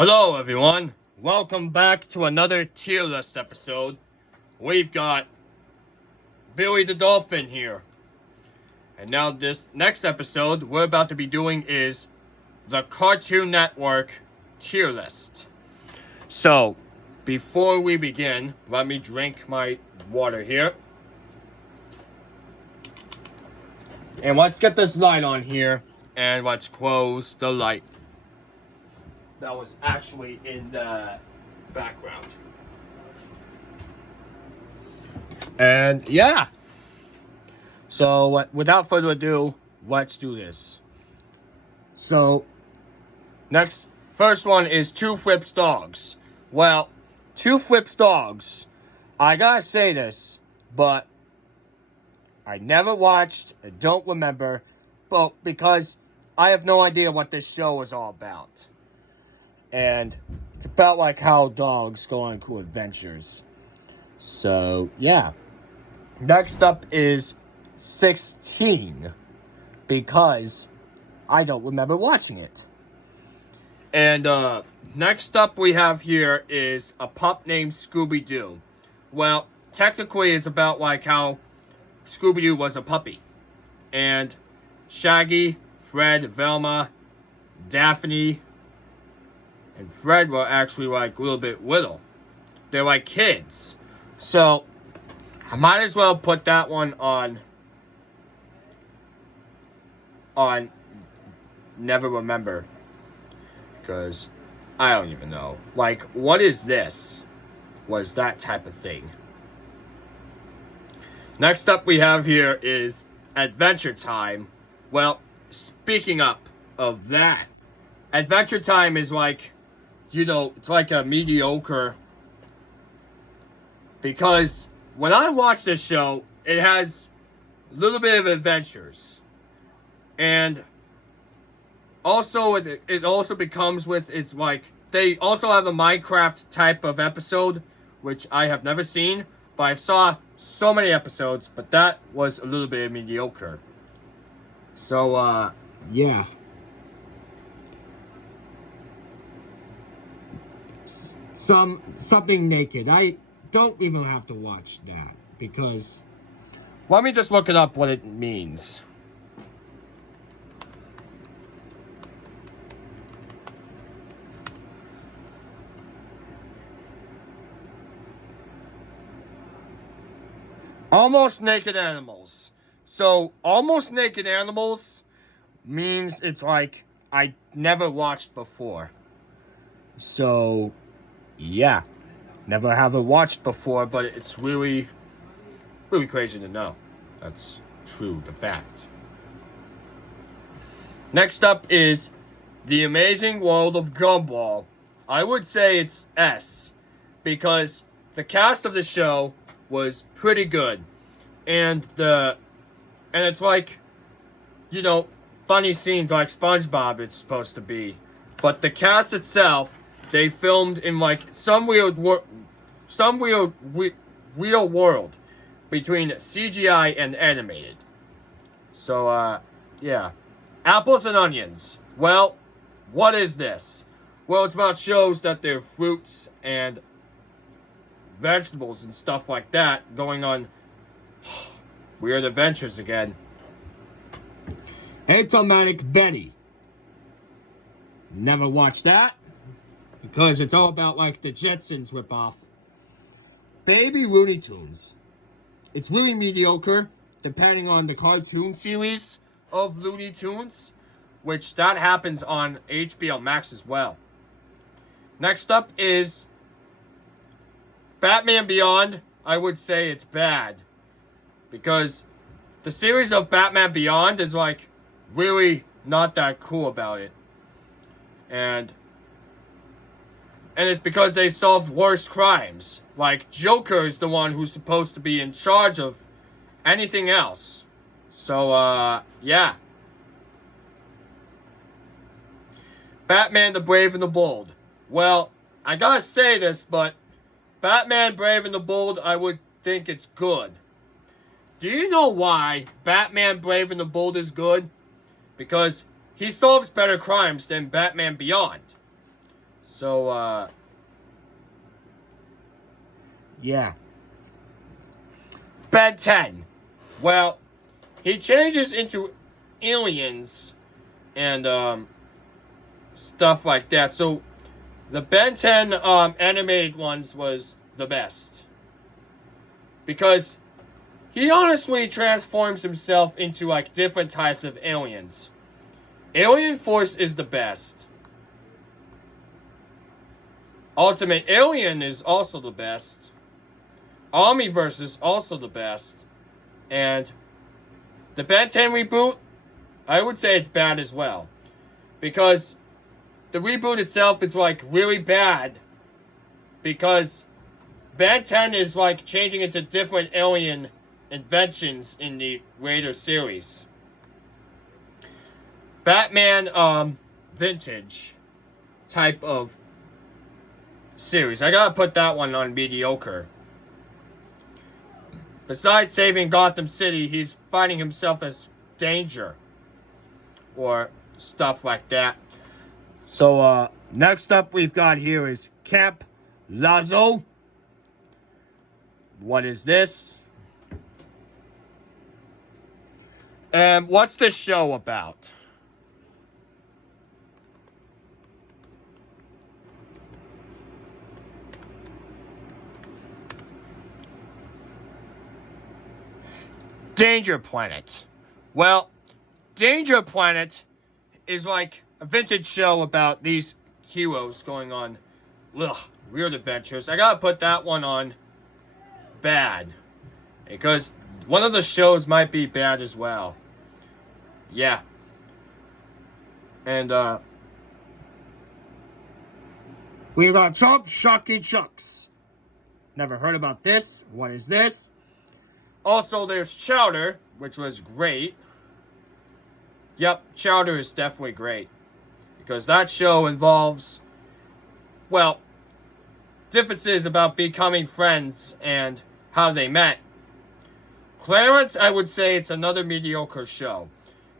Hello, everyone. Welcome back to another tier list episode. We've got Billy the Dolphin here. And now this next episode we're about to be doing is the Cartoon Network tier list. So, before we begin, let me drink my water here. And let's get this light on here, and let's close the light that was actually in the background. And yeah. So without further ado, let's do this. So first one is Two Flips Dogs. Well, Two Flips Dogs, I gotta say this, but I never watched, I don't remember, well, because I have no idea what this show is all about. And it's about like how dogs go on cool adventures. So, yeah. Next up is 16. Because I don't remember watching it. And next up we have here is A Pup Named Scooby-Doo. Well, technically it's about like how Scooby-Doo was a puppy. And Shaggy, Fred, Velma, Daphne, and Fred were actually like a little bit little. They're like kids. So, I might as well put that one on Never Remember. Because I don't even know. Like, what is this? Was that type of thing. Next up we have here is Adventure Time. Well, speaking up of that, Adventure Time is like, you know, it's like a mediocre. Because when I watch this show, it has a little bit of adventures. And also, it also becomes with, it's like, they also have a Minecraft type of episode, which I have never seen. But I saw so many episodes, but that was a little bit mediocre. So, yeah. Something naked. I don't even have to watch that because let me just look it up what it means. Almost Naked Animals. So, Almost Naked Animals means it's like I never watched before. So, yeah, never have it watched before, but it's really crazy to know. That's true, the fact. Next up is The Amazing World of Gumball. I would say it's S, because the cast of the show was pretty good, and it's like, you know, funny scenes like SpongeBob it's supposed to be, but the cast itself, they filmed in like some real world between CGI and animated. So, yeah. Apples and Onions. Well, what is this? Well, it's about shows that they're fruits and vegetables and stuff like that going on weird adventures again. Automatic Betty. Never watched that. Because it's all about, like, the Jetsons ripoff. Baby Looney Tunes. It's really mediocre, depending on the cartoon series of Looney Tunes, which that happens on HBO Max as well. Next up is Batman Beyond. I would say it's bad. Because the series of Batman Beyond is, like, really not that cool about it. And it's because they solve worse crimes. Like, Joker is the one who's supposed to be in charge of anything else. So, yeah. Batman the Brave and the Bold. Well, I gotta say this, but Batman Brave and the Bold, I would think it's good. Do you know why Batman Brave and the Bold is good? Because he solves better crimes than Batman Beyond. So, yeah. Ben 10. Well, he changes into aliens and stuff like that. So the Ben 10 animated ones was the best. Because he honestly transforms himself into like different types of aliens. Alien Force is the best. Ultimate Alien is also the best. Omniverse is also the best. And the Ben 10 reboot, I would say it's bad as well. Because the reboot itself is like really bad. Because Ben 10 is like changing into different alien inventions in the Raider series. Batman Vintage type of series. I gotta put that one on mediocre. Besides saving Gotham City, he's finding himself as danger. Or stuff like that. So, next up we've got here is Camp Lazlo. What is this? And what's this show about? Danger Planet. Well, Danger Planet is like a vintage show about these heroes going on weird adventures. I gotta put that one on bad. Because one of the shows might be bad as well. Yeah. And, we got Chump Shocky Chucks. Never heard about this. What is this? Also, there's Chowder, which was great. Yep, Chowder is definitely great. Because that show involves, well, differences about becoming friends and how they met. Clarence, I would say it's another mediocre show.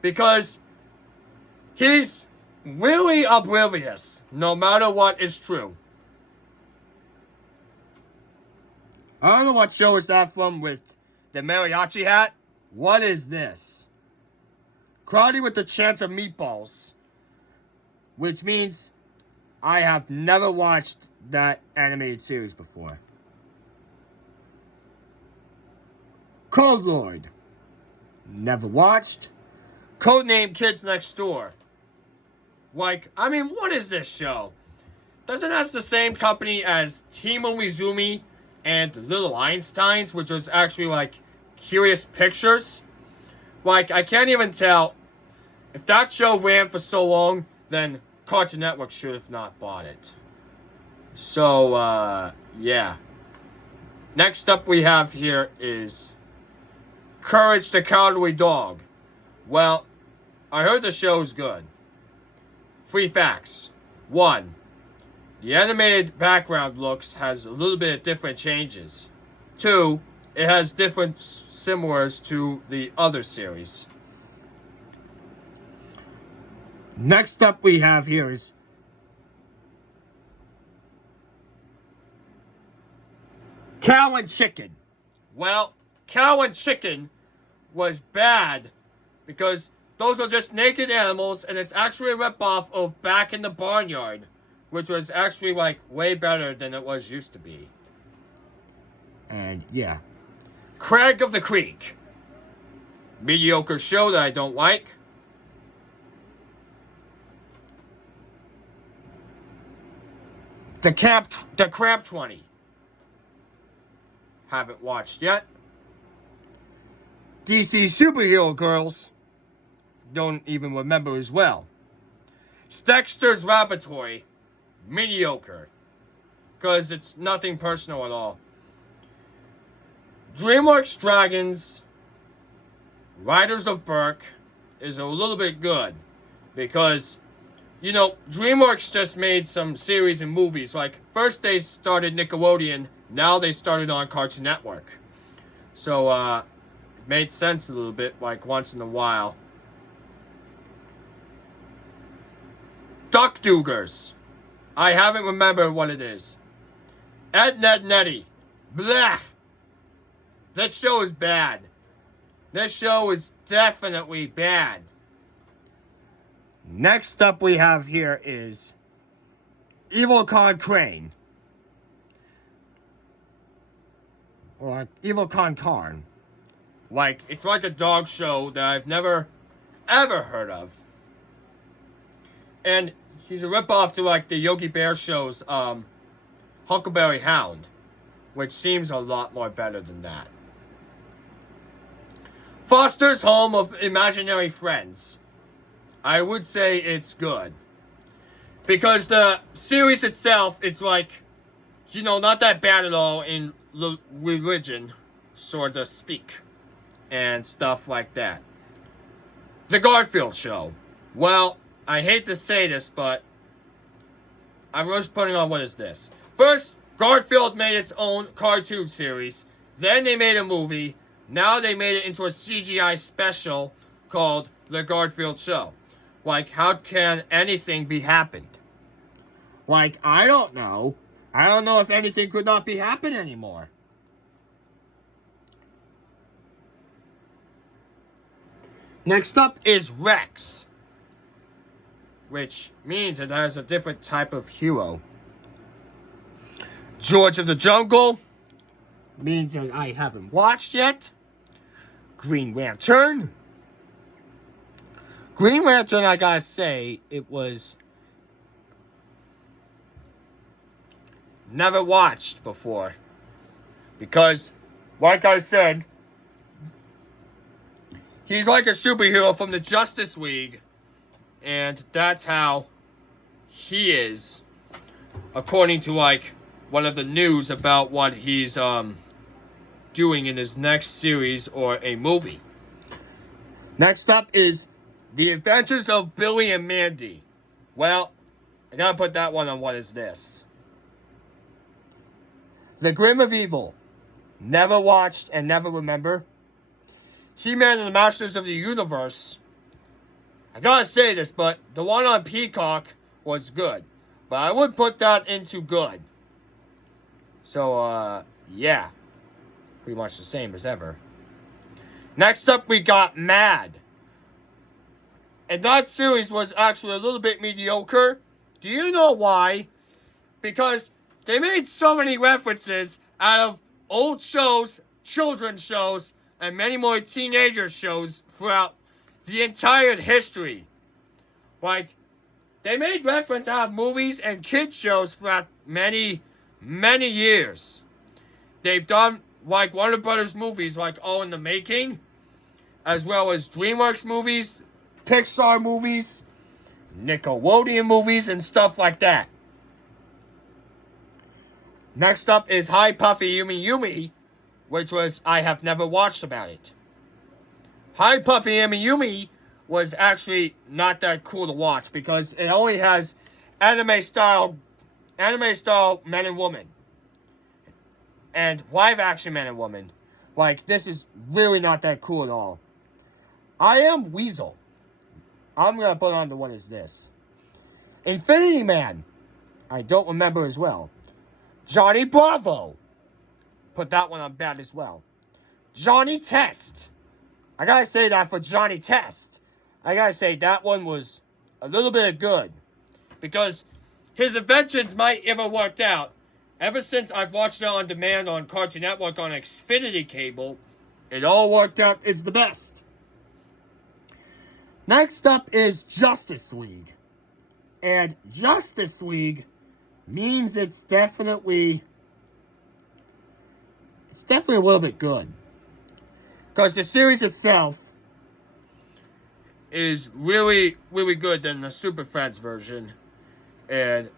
Because he's really oblivious, no matter what is true. I don't know what show is that from with the mariachi hat. What is this? Crowdy with the Chance of Meatballs. Which means I have never watched that animated series before. Cold Lord. Never watched. Codename Kids Next Door. Like, I mean, what is this show? Doesn't that's the same company as Team Umizoomi and Little Einsteins, which was actually like Curious Pictures? Like, I can't even tell. If that show ran for so long, then Cartoon Network should have not bought it. So, yeah. Next up we have here is Courage the Cowardly Dog. Well, I heard the show's good. 3 facts. 1. The animated background looks has a little bit of different changes. 2. It has different similars to the other series. Next up we have here is Cow and Chicken. Well, Cow and Chicken was bad because those are just naked animals and it's actually a ripoff of Back in the Barnyard, which was actually like way better than it was used to be. And yeah. Crag of the Creek. Mediocre show that I don't like. The Crab 20. Haven't watched yet. DC Superhero Girls. Don't even remember as well. Dexter's Laboratory. Mediocre. Because it's nothing personal at all. DreamWorks Dragons. Riders of Berk is a little bit good. Because, you know, DreamWorks just made some series and movies. Like, first they started Nickelodeon. Now they started on Cartoon Network. So, it made sense a little bit, like, once in a while. Duck Dugers. I haven't remembered what it is. Ed, Ned, Nettie. Blah. This show is bad. This show is definitely bad. Next up we have here is Evil Con Crane. Or Evil Con Carn. Like, it's like a dog show that I've never, ever heard of. And he's a ripoff to, like, the Yogi Bear show's, Huckleberry Hound. Which seems a lot more better than that. Foster's Home of Imaginary Friends. I would say it's good. Because the series itself, it's like, you know, not that bad at all in religion, so to speak. And stuff like that. The Garfield Show. Well, I hate to say this, but I'm just putting on what is this. First, Garfield made its own cartoon series. Then they made a movie. Now they made it into a CGI special called The Garfield Show. Like, how can anything be happened? Like, I don't know. I don't know if anything could not be happening anymore. Next up is Rex. Which means it has a different type of hero. George of the Jungle. Means that I haven't watched yet. Green Lantern. Green Lantern, I gotta say, it was never watched before. Because, like I said, he's like a superhero from the Justice League. And that's how he is. According to, like, one of the news about what he's, doing in his next series or a movie. Next up is The Adventures of Billy and Mandy. Well, I gotta put that one on what is this. The Grimm of Evil. Never watched and never remember. He-Man and the Masters of the Universe. I gotta say this, but the one on Peacock was good. But I would put that into good. So, yeah. Pretty much the same as ever. Next up, we got Mad. And that series was actually a little bit mediocre. Do you know why? Because they made so many references out of old shows, children's shows, and many more teenager shows throughout the entire history. Like, they made reference out of movies and kids shows throughout many, many years. They've done, like, Warner Brothers movies, like All in the Making, as well as DreamWorks movies, Pixar movies, Nickelodeon movies, and stuff like that. Next up is Hi Puffy Yumi Yumi, which was, I have never watched about it. Hi Puffy Yumi Yumi was actually not that cool to watch because it only has anime style men and women. And live action men and women. Like, this is really not that cool at all. I Am Weasel. I'm gonna put on to what is this. Infinity Man. I don't remember as well. Johnny Bravo. Put that one on bad as well. Johnny Test. I gotta say that for Johnny Test. I gotta say that one was a little bit of good. Because his inventions might ever worked out. Ever since I've watched it on demand on Cartoon Network on Xfinity cable, it all worked out. It's the best. Next up is Justice League. And Justice League means it's definitely a little bit good. Because the series itself is really, really good than the Super Friends version. And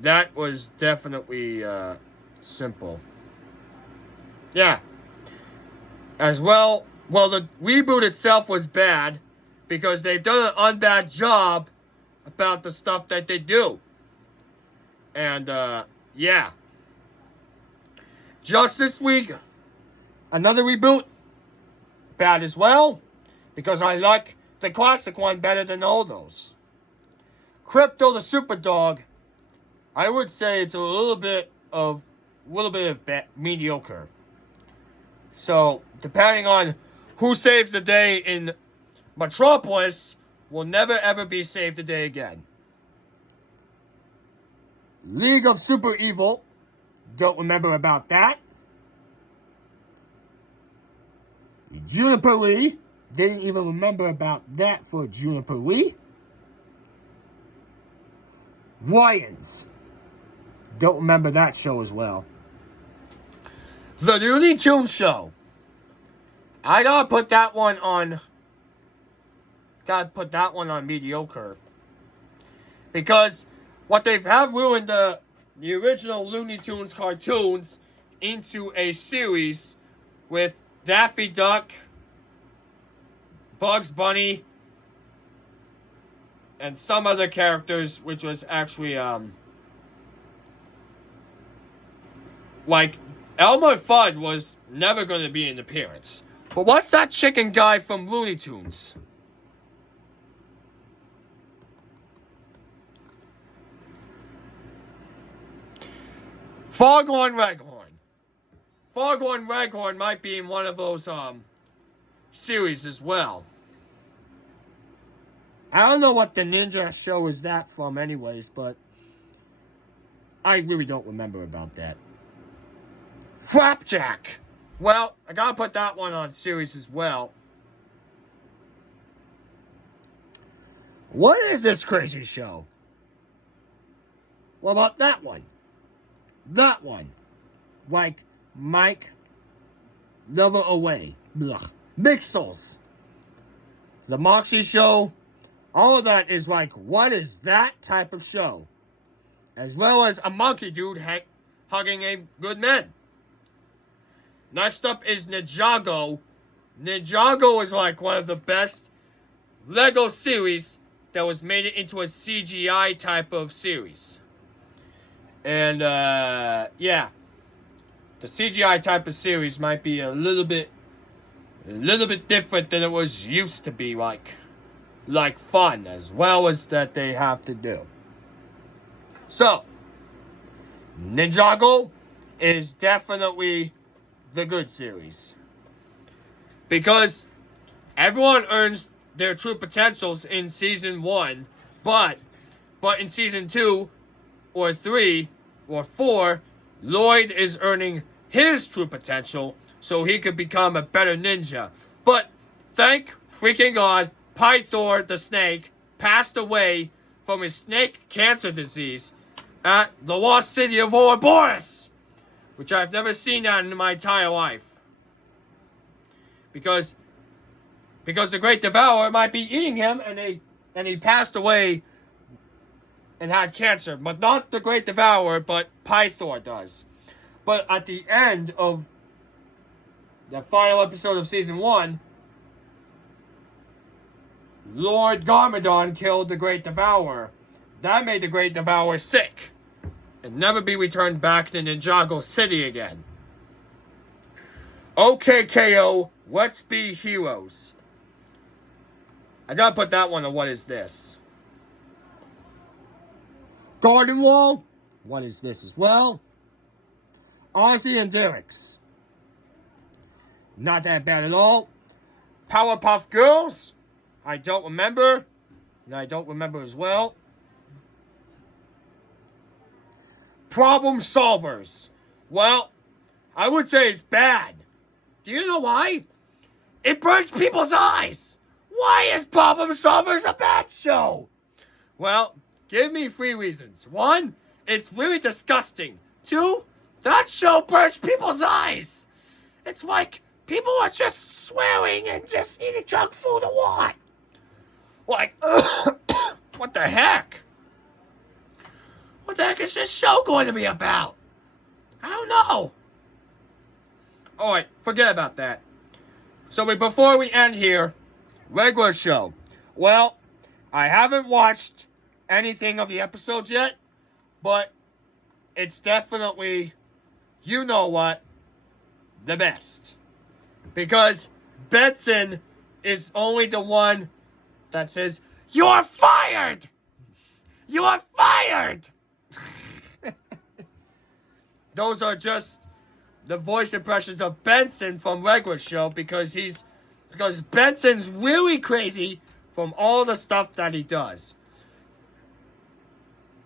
that was definitely simple. Yeah. As well, the reboot itself was bad because they've done an unbad job about the stuff that they do. And, yeah. Justice League, another reboot, bad as well, because I like the classic one better than all those. Crypto the Superdog, I would say it's a little bit of mediocre. So, depending on who saves the day in Metropolis, will never ever be saved the day again. League of Super Evil, don't remember about that. Juniper Lee, didn't even remember about that for Juniper Lee. Wayans, don't remember that show as well. The Looney Tunes Show. I gotta put that one on mediocre. Because what they have ruined the original Looney Tunes cartoons into a series with Daffy Duck, Bugs Bunny, and some other characters, which was actually like Elmer Fudd was never going to be in appearance. But what's that chicken guy from Looney Tunes? Foghorn Leghorn. Foghorn Leghorn might be in one of those series as well. I don't know what the ninja show is that from anyways, but I really don't remember about that. Flapjack. Well, I gotta put that one on series as well. What is this crazy show? What about that one? That one. Like Mike Lover Away. Blah. Mixels. The Moxie Show. All of that is like, what is that type of show? As well as a monkey dude hugging a good man. Next up is Ninjago. Ninjago is like one of the best Lego series that was made into a CGI type of series. And, yeah. The CGI type of series might be a little bit different than it was used to be like fun, as well as that they have to do. So, Ninjago is definitely the good series. Because everyone earns their true potentials in season 1, but in season 2 or 3 or 4, Lloyd is earning his true potential so he could become a better ninja. But thank freaking God, Pythor the snake passed away from his snake cancer disease at the lost city of Ouroboros, which I've never seen that in my entire life. Because the Great Devourer might be eating him, and he passed away and had cancer. But not the Great Devourer, but Pythor does. But at the end of the final episode of season 1, Lord Garmadon killed the Great Devourer. That made the Great Devourer sick and never be returned back to Ninjago City again. Okay, KO, let's be heroes. I gotta put that one on What Is This? Garden Wall, What Is This as well? Ozzy and Derek's, not that bad at all. Powerpuff Girls, I don't remember, and I don't remember as well. Problem Solvers, well, I would say it's bad. Do you know why? It burns people's eyes. Why is Problem Solvers a bad show? Well, give me 3 reasons. 1, it's really disgusting. 2, that show burns people's eyes. It's like people are just swearing and just eating junk food or what? Like, what the heck? What the heck is this show going to be about? I don't know. Alright, forget about that. So before we end here, regular show. Well, I haven't watched anything of the episodes yet, but it's definitely, you know what, the best. Because Benson is only the one that says, "You're fired! You're fired!" those are just the voice impressions of Benson from regular show because Benson's really crazy from all the stuff that he does.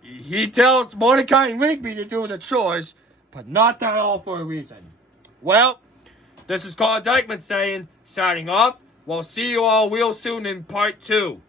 He tells Mordecai and Rigby to do the chores, but not that all for a reason. Well, this is Carl Dykeman saying, signing off. We'll see you all real soon in part 2.